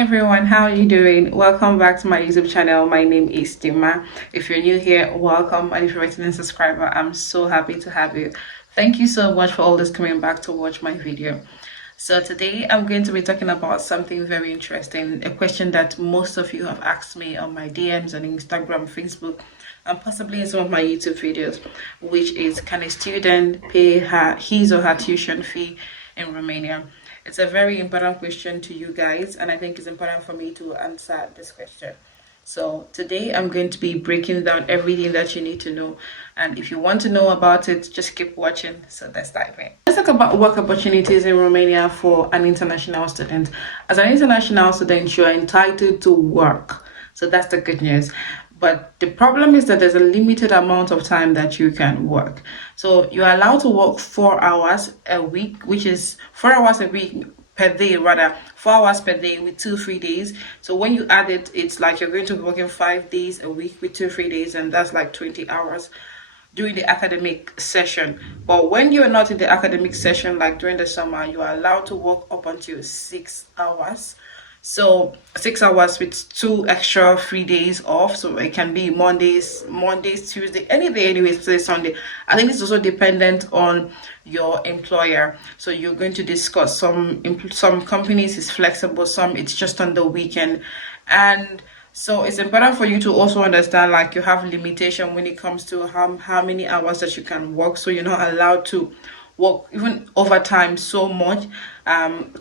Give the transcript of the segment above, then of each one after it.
everyone, how are you doing? Welcome back to my YouTube channel. My name is Dima. If you're new here, welcome, and if you're a returning subscriber, I'm so happy to have you. Thank you so much for always coming back to watch my video. So today I'm going to be talking about something very interesting, a question that most of you have asked me on my DMs on Instagram, Facebook, and possibly in some of my YouTube videos, which is, can a student pay his or her tuition fee in Romania? It's a very important question to you guys, and I think it's important for me to answer this question. So today I'm going to be breaking down everything that you need to know, and if you want to know about it, just keep watching. So let's dive in. Let's talk about work opportunities in Romania for an international student. As an international student, you're entitled to work, so that's the good news. But the problem is that there's a limited amount of time that you can work. So you're allowed to work 4 hours a week, which is 4 hours a week per day, rather 4 hours per day with 2 free days. So when you add it, it's like you're going to be working 5 days a week with 2 free days, and that's like 20 hours during the academic session. But when you're not in the academic session, like during the summer, you are allowed to work up until 6 hours. So 6 hours with 2 extra free days off. So it can be Mondays, Tuesday, any day, anyways, say Sunday. I think it's also dependent on your employer. So you're going to discuss some companies is flexible, some it's just on the weekend. And so it's important for you to also understand, like, you have limitation when it comes to how many hours that you can work. So you're not allowed to work even overtime so much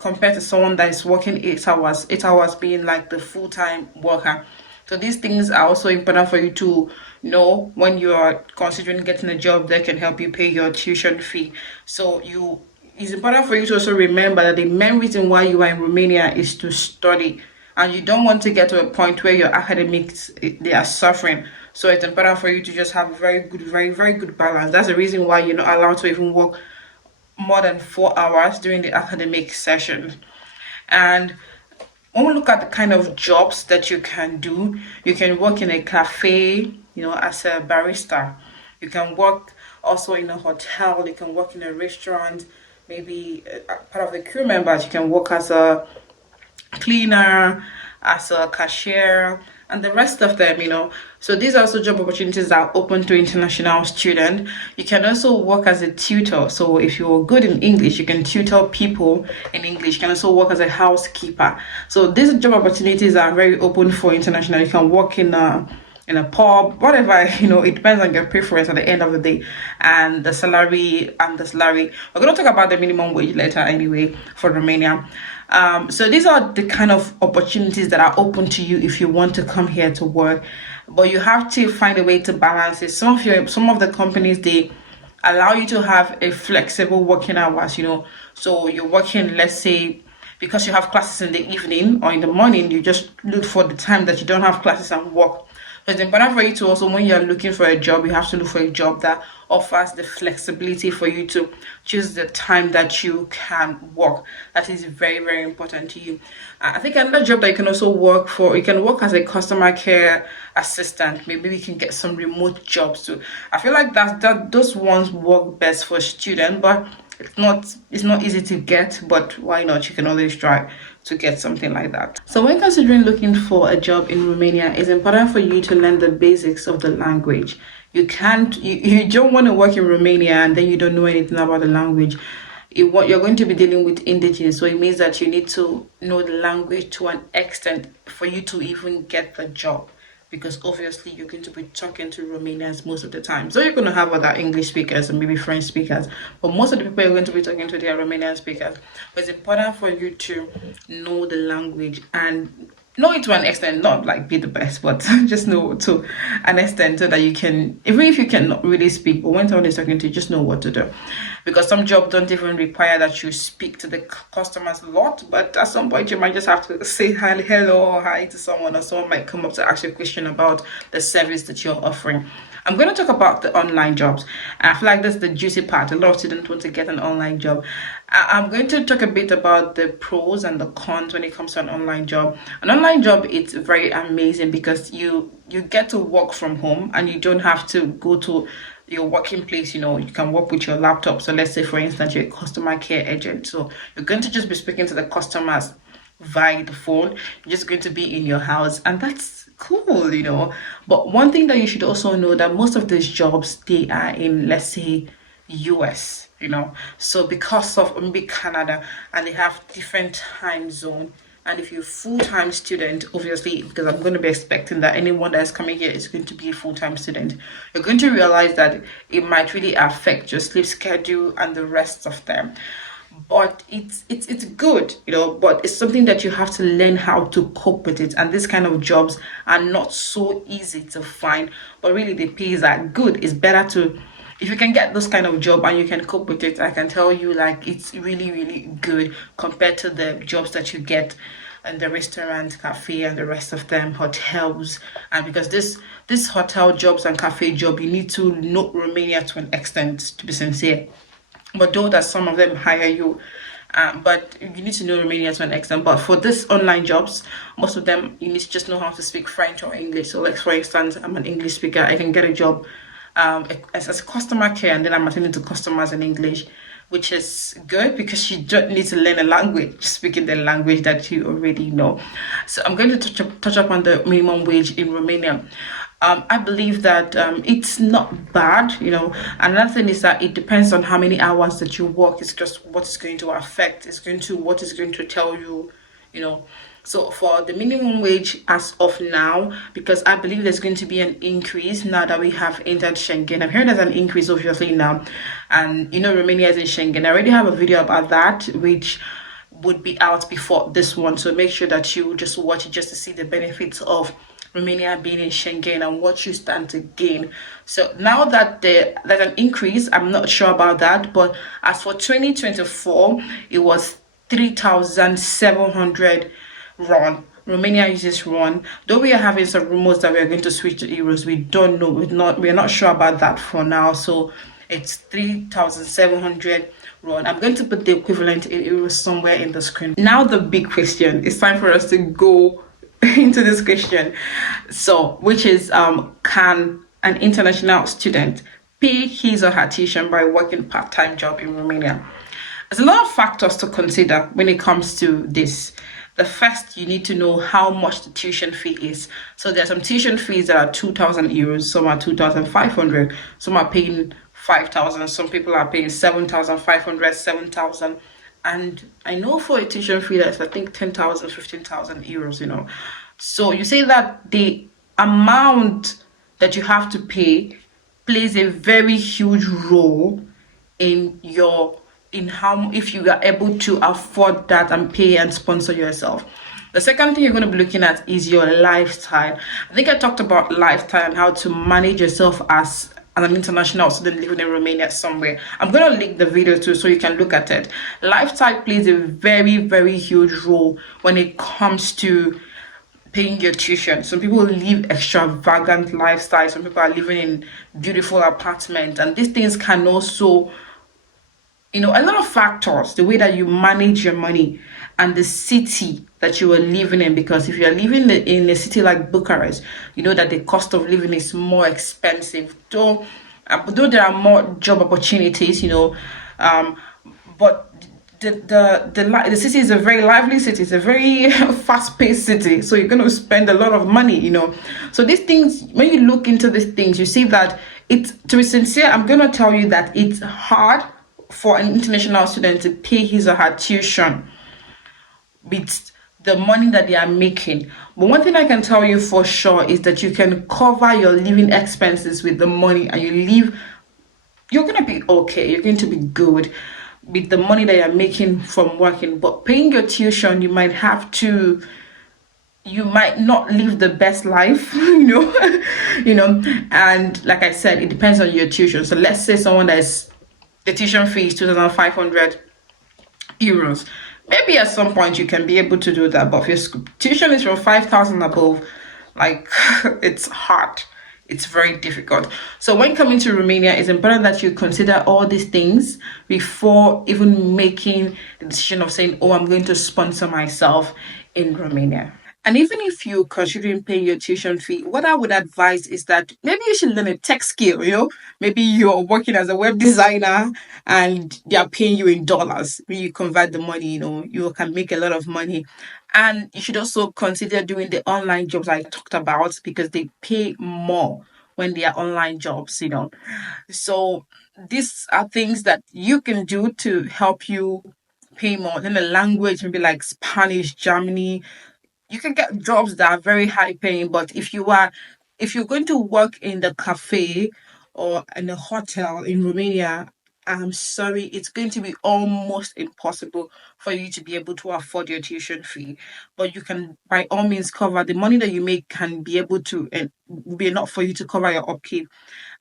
compared to someone that is working 8 hours being like the full-time worker. So these things are also important for you to know when you are considering getting a job that can help you pay your tuition fee. So it's important for you to also remember that the main reason why you are in Romania is to study, and you don't want to get to a point where your academics, they are suffering. So it's important for you to just have a very good balance. That's the reason why you're not allowed to even work more than 4 hours during the academic session. And when we look at the kind of jobs that you can do, you can work in a cafe, as a barista. You can work also in a hotel. You can work in a restaurant. Maybe part of the crew members, you can work as a cleaner, as a cashier, and the rest of them. So these are also job opportunities that are open to international students. You can also work as a tutor. So if you're good in English, you can tutor people in English. You can also work as a housekeeper. So these job opportunities are very open for international. You can work in a pub, whatever, it depends on your preference at the end of the day. And the salary, we're going to talk about the minimum wage later anyway for Romania. So these are the kind of opportunities that are open to you if you want to come here to work, but you have to find a way to balance it. Some of the companies, they allow you to have a flexible working hours, so you're working, let's say, because you have classes in the evening or in the morning, you just look for the time that you don't have classes and work. So it's important for you to also, when you're looking for a job, you have to look for a job that offers the flexibility for you to choose the time that you can work. That is very important to you. I think another job that you can also work for, you can work as a customer care assistant. Maybe we can get some remote jobs too. I feel like that those ones work best for students, but it's not easy to get, but why not? You can always try to get something like that. So when considering looking for a job in Romania, it's important for you to learn the basics of the language. You don't want to work in Romania and then you don't know anything about the language. You're going to be dealing with indigenous, so it means that you need to know the language to an extent for you to even get the job, because obviously you're going to be talking to Romanians most of the time. So you're going to have other English speakers and maybe French speakers, but most of the people you're going to be talking to, they are Romanian speakers. But it's important for you to know the language and know it to an extent, not like be the best, but just know to an extent so that you can, even if you cannot really speak, but when someone is talking to you, just know what to do. Because some jobs don't even require that you speak to the customers a lot, but at some point you might just have to say hello or hi to someone, or someone might come up to ask you a question about the service that you're offering. I'm going to talk about the online jobs. I feel like that's the juicy part. A lot of students want to get an online job. I'm going to talk a bit about the pros and the cons when it comes to an online job. An online job, it's very amazing because you get to work from home and you don't have to go to your working place. You can work with your laptop. So let's say, for instance, you're a customer care agent. So you're going to just be speaking to the customers via the phone. You're just going to be in your house, and that's cool, But one thing that you should also know, that most of these jobs, they are in, let's say, US, so because of maybe Canada, and they have different time zone. And if you're a full-time student, obviously, because I'm going to be expecting that anyone that's coming here is going to be a full-time student, you're going to realize that it might really affect your sleep schedule and the rest of them. But it's good, but it's something that you have to learn how to cope with it. And this kind of jobs are not so easy to find, but really the pays are good. It's better to, if you can get this kind of job and you can cope with it, I can tell you, like, it's really, really good compared to the jobs that you get in the restaurant, cafe, and the rest of them, hotels. And because this hotel jobs and cafe job, you need to know Romania to an extent, to be sincere. But though that some of them hire you, but you need to know Romania to an extent. But for this online jobs, most of them, you need to just know how to speak French or English. So, like, for instance, I'm an English speaker. I can get a job as a customer care, and then I'm attending to customers in English, which is good because you don't need to learn a language, speaking the language that you already know. So I'm going to touch up on the minimum wage in Romania. I believe that it's not bad. Another thing is that it depends on how many hours that you work. It's just what is going to affect. What is going to tell you, you know. So for the minimum wage as of now, because I believe there's going to be an increase now that we have entered Schengen. I'm hearing there's an increase obviously now, and Romania is in Schengen. I already have a video about that, which would be out before this one. So make sure that you just watch it just to see the benefits of Romania being in Schengen and what you stand to gain. So now that there's an increase, I'm not sure about that, but as for 2024, it was 3,700 RON. Romania uses RON. Though we are having some rumors that we are going to switch to euros, we don't know. We're not sure about that for now. So it's 3,700 RON. I'm going to put the equivalent in euros somewhere in the screen. Now the big question. It's time for us to go into this question. So, which is, can an international student pay his or her tuition by working part-time job in Romania? There's a lot of factors to consider when it comes to this. The first, you need to know how much the tuition fee is. So there are some tuition fees that are 2,000 euros, some are 2,500, some are paying 5,000, some people are paying 7,500, 7,000. And I know for a tuition fee that's, I think, 10,000, 15,000 euros, So you say that the amount that you have to pay plays a very huge role in how, if you are able to afford that and pay and sponsor yourself. The second thing you're going to be looking at is your lifestyle. I think I talked about lifestyle and how to manage yourself as an international student living in Romania somewhere. I'm going to link the video too so you can look at it. Lifestyle plays a very, very huge role when it comes to paying your tuition. Some people live extravagant lifestyles. Some people are living in beautiful apartments, and these things can also, a lot of factors, the way that you manage your money and the city that you are living in. Because if you're living in a city like Bucharest, you know that the cost of living is more expensive. Though there are more job opportunities, but the city is a very lively city. It's a very fast-paced city. So you're going to spend a lot of money, So these things, when you look into these things, you see that to be sincere, I'm going to tell you that it's hard for an international student to pay his or her tuition with the money that they are making. But one thing I can tell you for sure is that you can cover your living expenses with the money, and you're going to be okay. You're going to be good with the money that you're making from working. But paying your tuition, you might not live the best life, and like I said, it depends on your tuition. So let's say someone the tuition fee is 2,500 euros. Maybe at some point you can be able to do that, but if your tuition is from 5,000 above, like, it's hard. It's very difficult. So when coming to Romania, it's important that you consider all these things before even making the decision of saying, oh, I'm going to sponsor myself in Romania. And even if you're considering paying your tuition fee, what I would advise is that maybe you should learn a tech skill, Maybe you're working as a web designer and they're paying you in dollars. When you convert the money, you can make a lot of money. And you should also consider doing the online jobs I talked about because they pay more when they are online jobs, So these are things that you can do to help you pay more. Then the language, maybe like Spanish, Germany, you can get jobs that are very high paying, but if you're going to work in the cafe or in a hotel in Romania, I'm sorry, it's going to be almost impossible for you to be able to afford your tuition fee. But you can by all means cover the money that you make can be able to and be enough for you to cover your upkeep.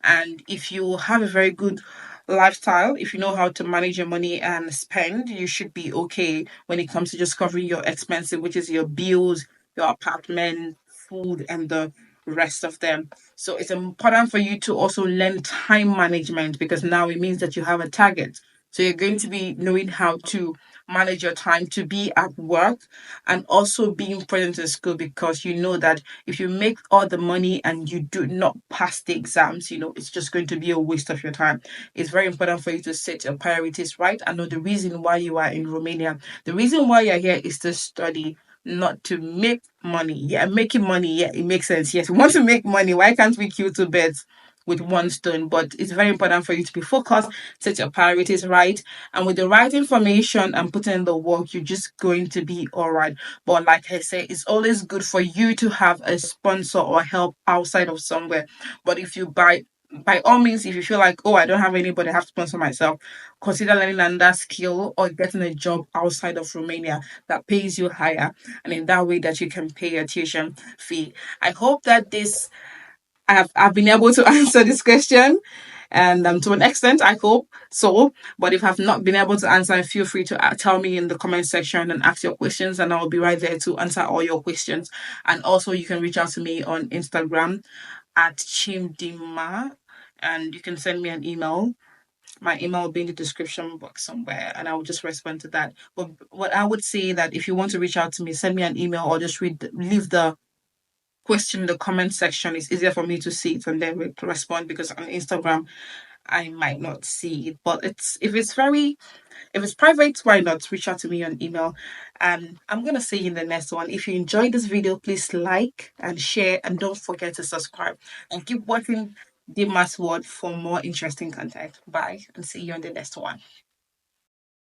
And if you have a very good lifestyle, if you know how to manage your money and spend, you should be okay when it comes to just covering your expenses, which is your bills, your apartment, food, and the rest of them. So it's important for you to also learn time management because now it means that you have a target. So you're going to be knowing how to manage your time to be at work and also being present in school because you know that if you make all the money and you do not pass the exams, it's just going to be a waste of your time. It's very important for you to set your priorities right and know the reason why you are in Romania. The reason why you're here is to study, not to make money. Yeah, making money, yeah, it makes sense. Yes, we want to make money. Why can't we kill two birds with one stone? But it's very important for you to be focused, set your priorities right, and with the right information and putting in the work, you're just going to be all right. But like I say, it's always good for you to have a sponsor or help outside of somewhere. But if you by all means, if you feel like, oh, I don't have anybody, I have to sponsor myself, consider learning another skill or getting a job outside of Romania that pays you higher. And in that way that you can pay your tuition fee. I hope that this I've been able to answer this question. And to an extent, I hope so. But if I've not been able to answer, feel free to tell me in the comment section and ask your questions, and I'll be right there to answer all your questions. And also, you can reach out to me on Instagram at Chimdima, and you can send me an email. My email will be in the description box somewhere, and I will just respond to that. But what I would say that if you want to reach out to me, send me an email or just leave the question in the comment section. It's easier for me to see it and then respond because on Instagram I might not see it. But if it's private, why not reach out to me on email? And I'm gonna see you in the next one. If you enjoyed this video, please like and share and don't forget to subscribe and keep watching Dima's Word for more interesting content. Bye and see you on the next one.